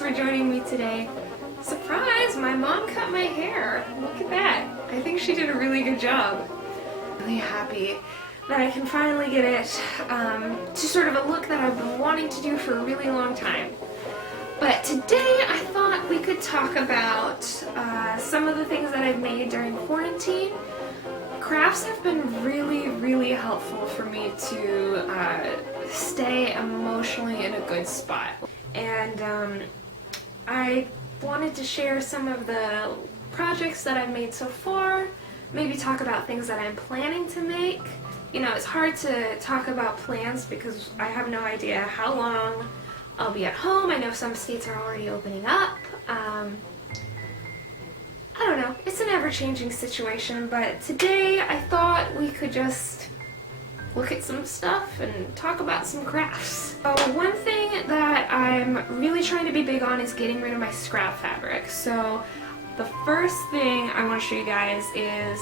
for joining me today. Surprise! My mom cut my hair. Look at that. I think she did a really good job. I'm really happy that I can finally get it to sort of a look that I've been wanting to do for a really long time. But today I thought we could talk about some of the things that I've made during quarantine. Crafts have been really helpful for me to stay emotionally in a good spot. And I wanted to share some of the projects that I've made so far, maybe talk about things that I'm planning to make. You know, it's hard to talk about plans because I have no idea how long I'll be at home. I know some states are already opening up. I don't know, it's an ever-changing situation, but today I thought we could just look at some stuff and talk about some crafts. So one thing that I'm really trying to be big on is getting rid of my scrap fabric. So the first thing I want to show you guys is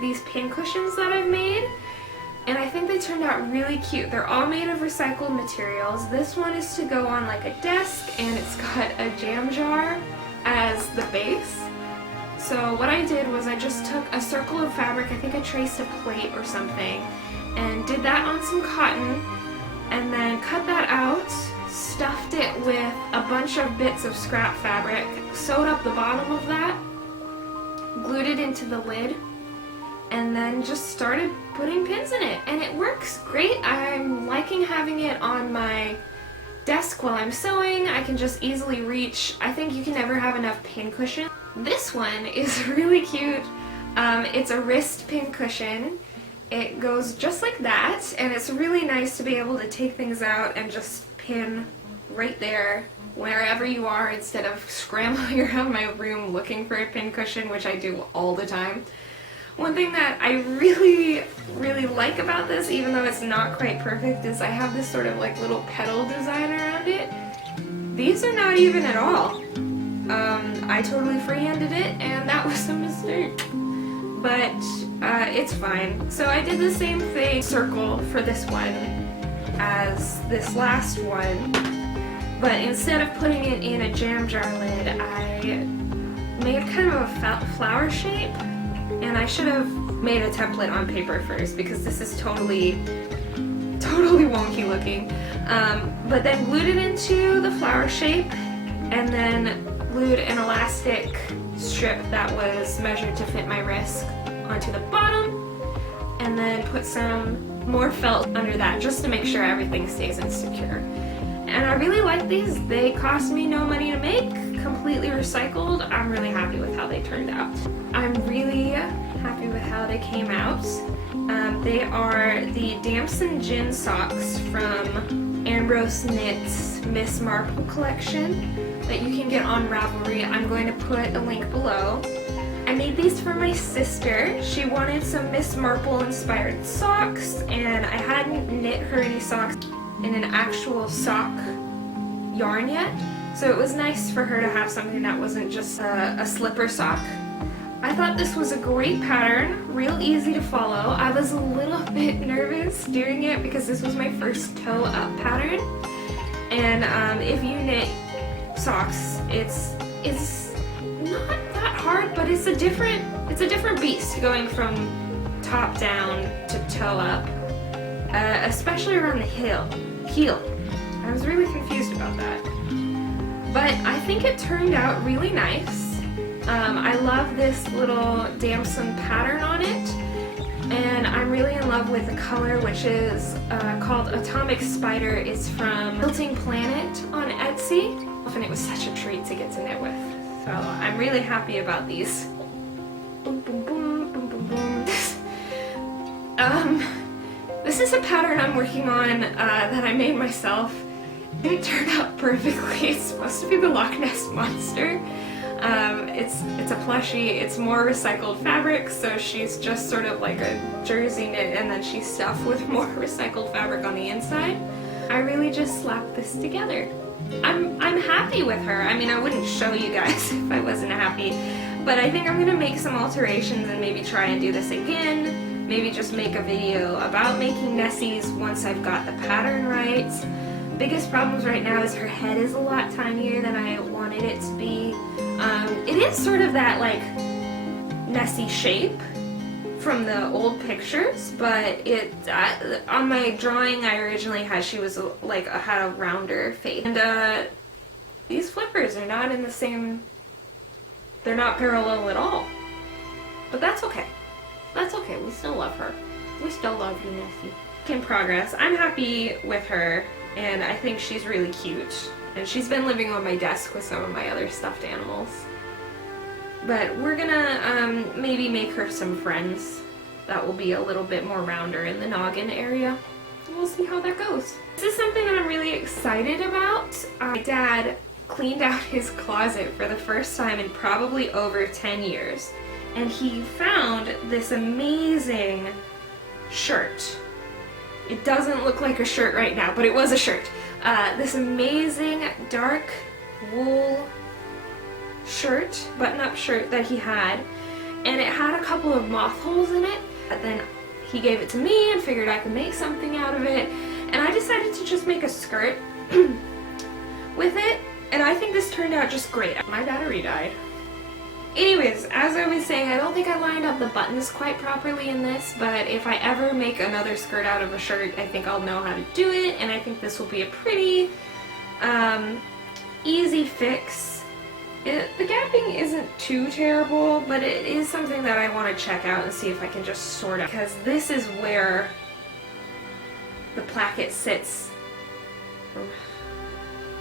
these pin cushions that I've made. And I think they turned out really cute. They're all made of recycled materials. This one is to go on like a desk, and it's got a jam jar as the base. So what I did was I just took a circle of fabric, I think I traced a plate or something, and did that on some cotton, and then cut that out, stuffed it with a bunch of bits of scrap fabric, sewed up the bottom of that, glued it into the lid, and then just started putting pins in it. And it works great. I'm liking having it on my desk while I'm sewing. I can just easily reach. I think you can never have enough pin cushion. This one is really cute. It's a wrist pin cushion. It goes just like that, and it's really nice to be able to take things out and just pin right there wherever you are instead of scrambling around my room looking for a pin cushion, which I do all the time. One thing that I really like about this, even though it's not quite perfect, is I have this sort of like little petal design around it. These are not even at all. I totally freehanded it, and that was a mistake. But it's fine. So I did the same thing, circle, for this one as this last one. But instead of putting it in a jam jar lid, I made kind of a flower shape. And I should have made a template on paper first because this is totally wonky looking. But then glued it into the flower shape, and then glued an elastic strip that was measured to fit my wrist onto the bottom, and then put some more felt under that just to make sure everything stays in secure. And I really like these. They cost me no money to make, completely recycled. I'm really happy with how they turned out. I'm really happy with how they came out. They are the Damson gin socks from Ambrose Knit's Miss Marple collection that you can get on Ravelry. I'm going to put a link below. I made these for my sister. She wanted some Miss Marple inspired socks, and I hadn't knit her any socks in an actual sock yarn yet. So it was nice for her to have something that wasn't just a slipper sock. I thought this was a great pattern, real easy to follow. I was a little bit nervous doing it because this was my first toe up pattern. And if you knit socks, it's not that hard, but it's a different beast going from top down to toe up, especially around the heel. I was really confused about that. But I think it turned out really nice. I love this little Damson pattern on it, and I'm really in love with the color, which is called Atomic Spider. It's from Quilting Planet on Etsy, and it was such a treat to get to knit with. So I'm really happy about these. Boom, boom, boom, boom, boom, boom. This is a pattern I'm working on that I made myself. It turned out perfectly. It's supposed to be the Loch Ness Monster. It's a plushie. It's more recycled fabric, so she's just sort of like a jersey knit, and then she's stuffed with more recycled fabric on the inside. I really just slapped this together. I'm happy with her. I mean, I wouldn't show you guys if I wasn't happy, but I think I'm gonna make some alterations and maybe try and do this again. Maybe just make a video about making Nessies once I've got the pattern right. biggest problems right now is her head is a lot tinier than I wanted it to be. It is sort of that like messy shape from the old pictures, but on my drawing I originally had, she was had a rounder face. And these flippers are not in the same, they're not parallel at all. But that's okay. That's okay. We still love her. We still love you, Nessie. In progress. I'm happy with her, and I think she's really cute. And she's been living on my desk with some of my other stuffed animals. But we're gonna maybe make her some friends that will be a little bit more rounder in the noggin area. We'll see how that goes. This is something that I'm really excited about. My dad cleaned out his closet for the first time in probably over 10 years. And he found this amazing shirt. It doesn't look like a shirt right now, but it was a shirt. This amazing dark wool shirt, button-up shirt that he had, and it had a couple of moth holes in it. But then he gave it to me and figured I could make something out of it, and I decided to just make a skirt with it, and I think this turned out just great. My battery died. Anyways, as I was saying, I don't think I lined up the buttons quite properly in this, but if I ever make another skirt out of a shirt, I think I'll know how to do it, and I think this will be a pretty easy fix. The gapping isn't too terrible, but it is something that I want to check out and see if I can just sort out, because this is where the placket sits.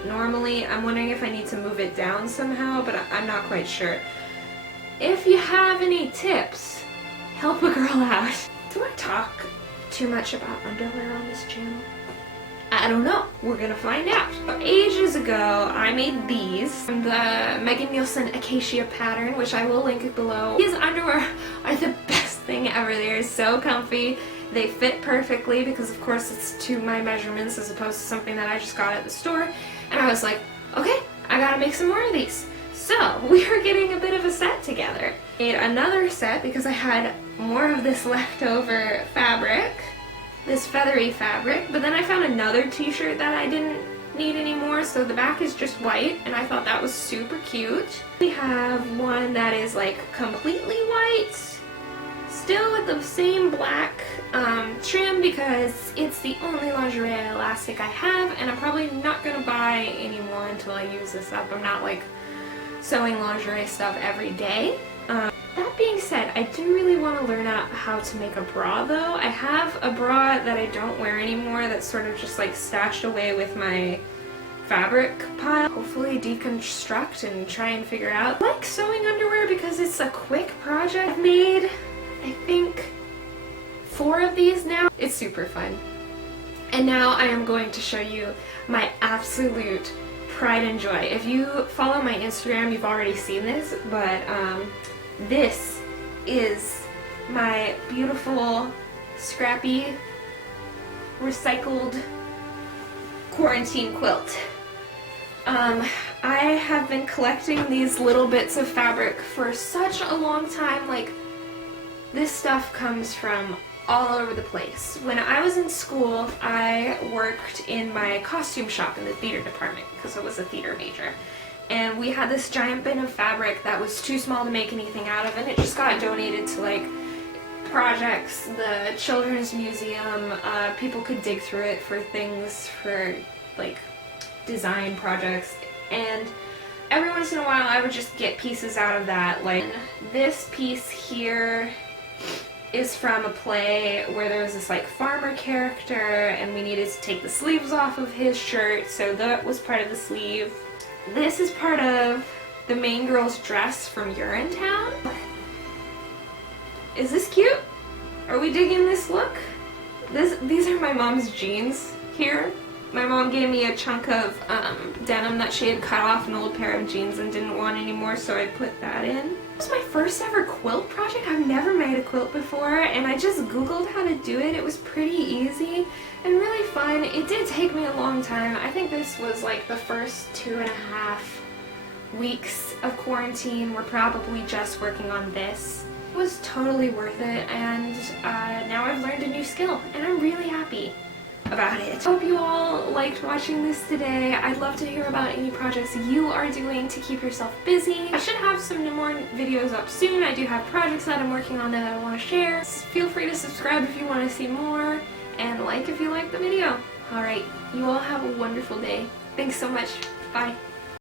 Normally, I'm wondering if I need to move it down somehow, but I'm not quite sure. If you have any tips, help a girl out. Do I talk too much about underwear on this channel? I don't know. We're gonna find out. Ages ago, I made these from the Nielsen Acacia pattern, which I will link below. These underwear are the best thing ever. They are so comfy. They fit perfectly because, of course, it's to my measurements as opposed to something that I just got at the store. And I was like, okay, I gotta make some more of these. So we are getting a bit of a set together. Made another set because I had more of this leftover fabric, this feathery fabric, but then I found another t-shirt that I didn't need anymore, so the back is just white, and I thought that was super cute. We have one that is like completely white, still with the same black trim because it's the only lingerie elastic I have, and I'm probably not gonna buy any more until I use this up. I'm not like sewing lingerie stuff every day. That being said, I do really want to learn out how to make a bra though. I have a bra that I don't wear anymore that's sort of just like stashed away with my fabric pile. Hopefully deconstruct and try and figure out. I like sewing underwear because it's a quick project. I've made, I think, 4 of these now. It's super fun. And now I am going to show you my absolute pride and joy. If you follow my Instagram, you've already seen this, but this is my beautiful, scrappy, recycled quarantine quilt. I have been collecting these little bits of fabric for such a long time. Like, this stuff comes from all over the place. When I was in school, I worked in my costume shop in the theater department because I was a theater major. And we had this giant bin of fabric that was too small to make anything out of, and it just got donated to like projects, the children's museum. People could dig through it for things for like design projects, and every once in a while I would just get pieces out of that. Like this piece here is from a play where there was this like farmer character and we needed to take the sleeves off of his shirt, so that was part of the sleeve. This is part of the main girl's dress from Urinetown. Is this cute? Are we digging this look? These are my mom's jeans here. My mom gave me a chunk of denim that she had cut off an old pair of jeans and didn't want anymore, so I put that in. This was my first ever quilt project. I've never made a quilt before, and I just googled how to do it. It was pretty easy and really fun. It did take me a long time. I think this was like the first 2.5 weeks of quarantine. We're probably just working on this. It was totally worth it, and now I've learned a new skill, and I'm really happy. about it. I hope you all liked watching this today. I'd love to hear about any projects you are doing to keep yourself busy. I should have some more videos up soon. I do have projects that I'm working on that I want to share. Feel free to subscribe if you want to see more, and like if you like the video. Alright, you all have a wonderful day. Thanks so much. Bye.